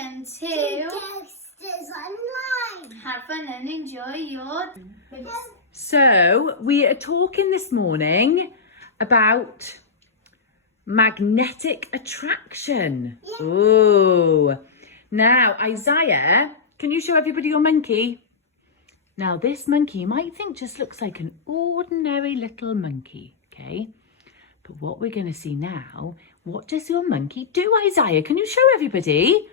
welcome to Gangsters Online. have fun and enjoy your... So we are talking this morning about magnetic attraction. Yeah. Oh, now Isaiah, can you show everybody your monkey? Now this monkey you might think just looks like an ordinary little monkey, okay? But what we're going to see now, what does your monkey do, Isaiah? Can you show everybody?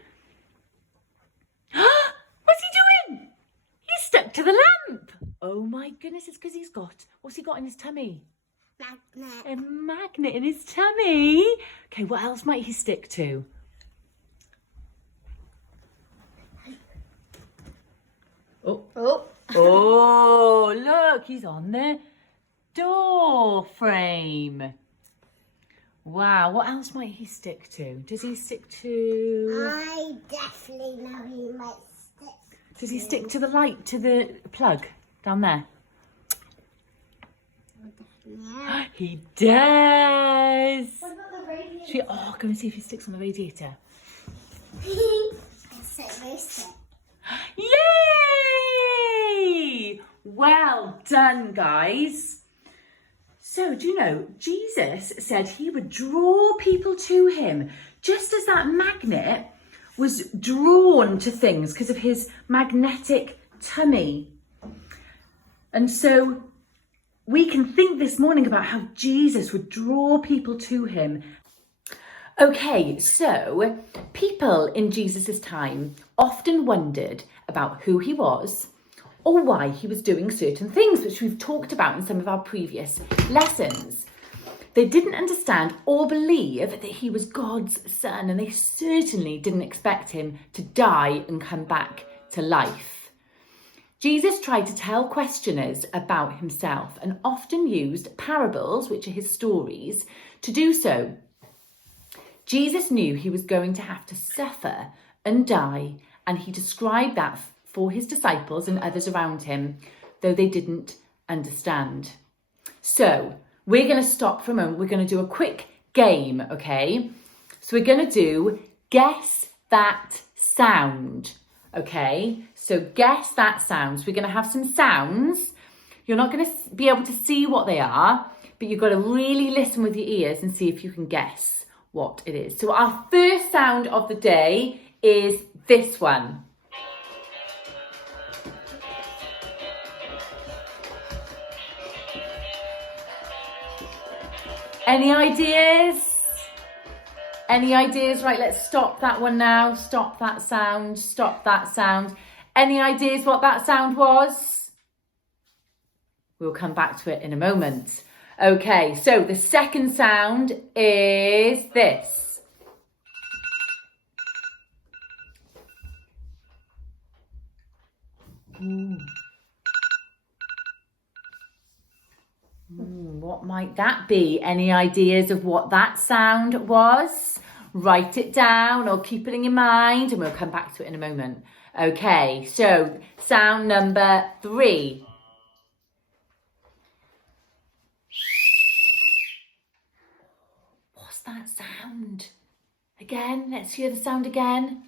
What's he doing? He's stuck to the lamp. Oh my goodness, it's because he's got, what's he got in his tummy? Magnet. A magnet in his tummy. Okay, what else might he stick to? Oh, look, he's on the door frame. Wow, what else might he stick to? Does he stick to... I definitely know he might stick. Does he stick to the light, to the plug down there? Yeah. He does. What about the radio? Should we, go and see if he sticks on the radiator. It's a roasted. Yay! Well done, guys. So, do you know, Jesus said he would draw people to him, just as that magnet was drawn to things because of his magnetic tummy. And so we can think this morning about how Jesus would draw people to him. Okay, so people in Jesus's time often wondered about who he was or why he was doing certain things, which we've talked about in some of our previous lessons. They didn't understand or believe that he was God's son, and they certainly didn't expect him to die and come back to life. Jesus tried to tell questioners about himself and often used parables, which are his stories, to do so. Jesus knew he was going to have to suffer and die, and he described that for his disciples and others around him, though they didn't understand. So we're going to stop for a moment. We're going to do a quick game, okay? So we're going to do guess that sound, okay? So guess that sound. So we're going to have some sounds. You're not going to be able to see what they are, but you've got to really listen with your ears and see if you can guess what it is. So our first sound of the day is this one. Any ideas? Any ideas? Right, let's stop that one now. Stop that sound. Stop that sound. Any ideas what that sound was? We'll come back to it in a moment. Okay, so the second sound is this. What might that be? Any ideas of what that sound was? Write it down or keep it in your mind and we'll come back to it in a moment. Okay, so sound number 3. What's that sound? Again, let's hear the sound again.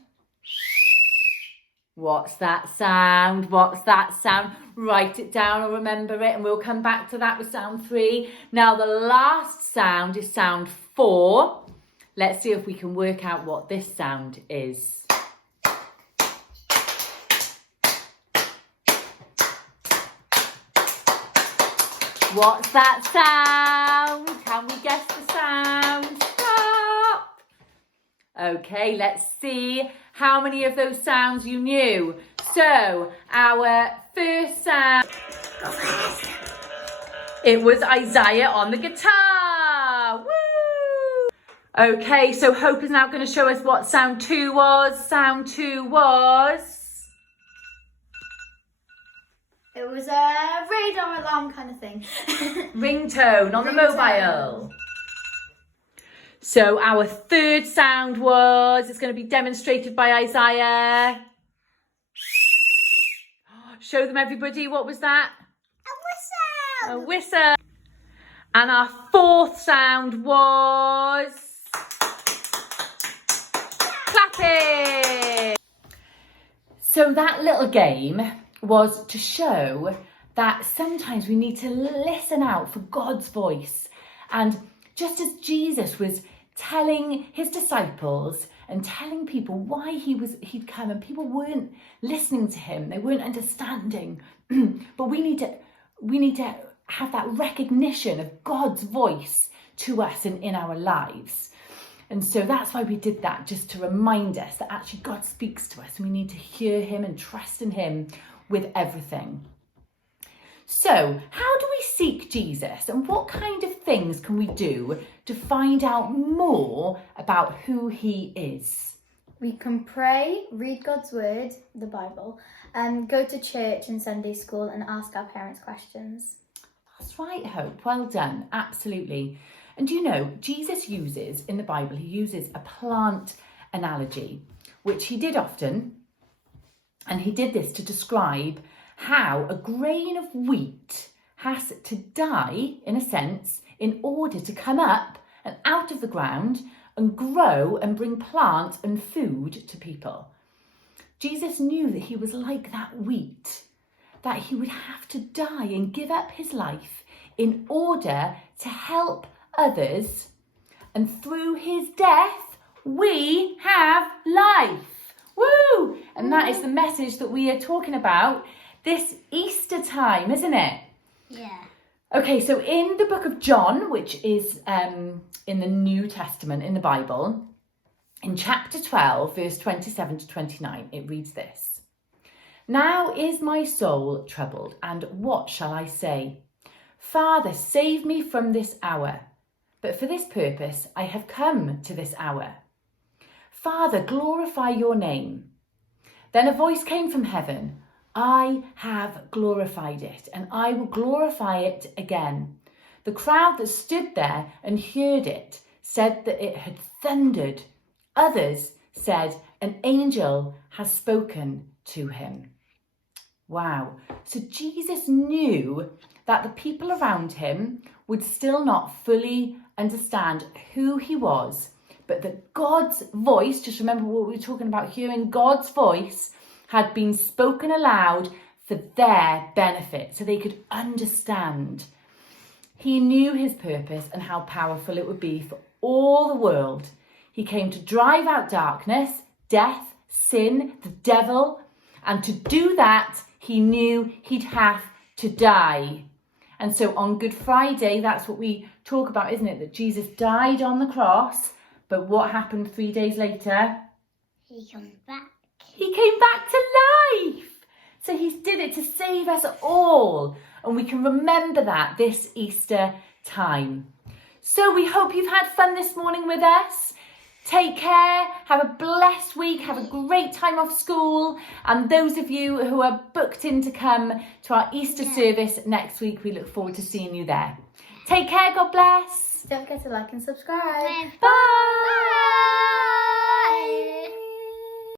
What's that sound? What's that sound? Write it down or remember it and we'll come back to that with sound 3. Now the last sound is sound 4. Let's see if we can work out what this sound is. What's that sound? Can we guess the sound? Stop! Okay, let's see how many of those sounds you knew. So, our first sound, it was Isaiah on the guitar. Woo! Okay, so Hope is now going to show us what sound 2 was. Sound 2 was... It was a radar alarm kind of thing. ringtone on the mobile. So our third sound was, it's going to be demonstrated by Isaiah. Show them everybody, what was that? A whistle. A whistle. And our fourth sound was clapping. So that little game was to show that sometimes we need to listen out for God's voice. And just as Jesus was telling his disciples and telling people why he'd come, and people weren't listening to him, they weren't understanding. But we need to have that recognition of God's voice to us and in our lives. And so that's why we did that, just to remind us that actually God speaks to us and we need to hear him and trust in him with everything. So how do we seek Jesus, and what kind of things can we do to find out more about who he is? We can pray, read God's word, the Bible, go to church and Sunday school and ask our parents questions. That's right, Hope. Well done. Absolutely. And you know, Jesus uses, in the Bible, he uses a plant analogy, which he did often. And he did this to describe how a grain of wheat has to die, in a sense, in order to come up and out of the ground and grow and bring plant and food to people. Jesus knew that he was like that wheat, that he would have to die and give up his life in order to help others. And through his death, we have life. Woo! And that is the message that we are talking about this Easter time, isn't it? Yeah. Okay, so in the book of John, which is in the New Testament in the Bible, in chapter 12, verse 27 to 29, it reads this. Now is my soul troubled, and what shall I say? Father, save me from this hour. But for this purpose I have come to this hour. Father, glorify your name. Then a voice came from heaven. I have glorified it, and I will glorify it again. The crowd that stood there and heard it said that it had thundered. Others said, an angel has spoken to him. Wow. So Jesus knew that the people around him would still not fully understand who he was, but that God's voice, just remember what we were talking about, hearing God's voice, had been spoken aloud for their benefit, so they could understand. He knew his purpose and how powerful it would be for all the world. He came to drive out darkness, death, sin, the devil, and to do that, he knew he'd have to die. And so on Good Friday, that's what we talk about, isn't it? That Jesus died on the cross, but what happened 3 days later? He comes back. He came back to life. So he did it to save us all. And we can remember that this Easter time. So we hope you've had fun this morning with us. Take care. Have a blessed week. Have a great time off school. And those of you who are booked in to come to our Easter service next week, we look forward to seeing you there. Take care. God bless. Don't forget to like and subscribe. Bye.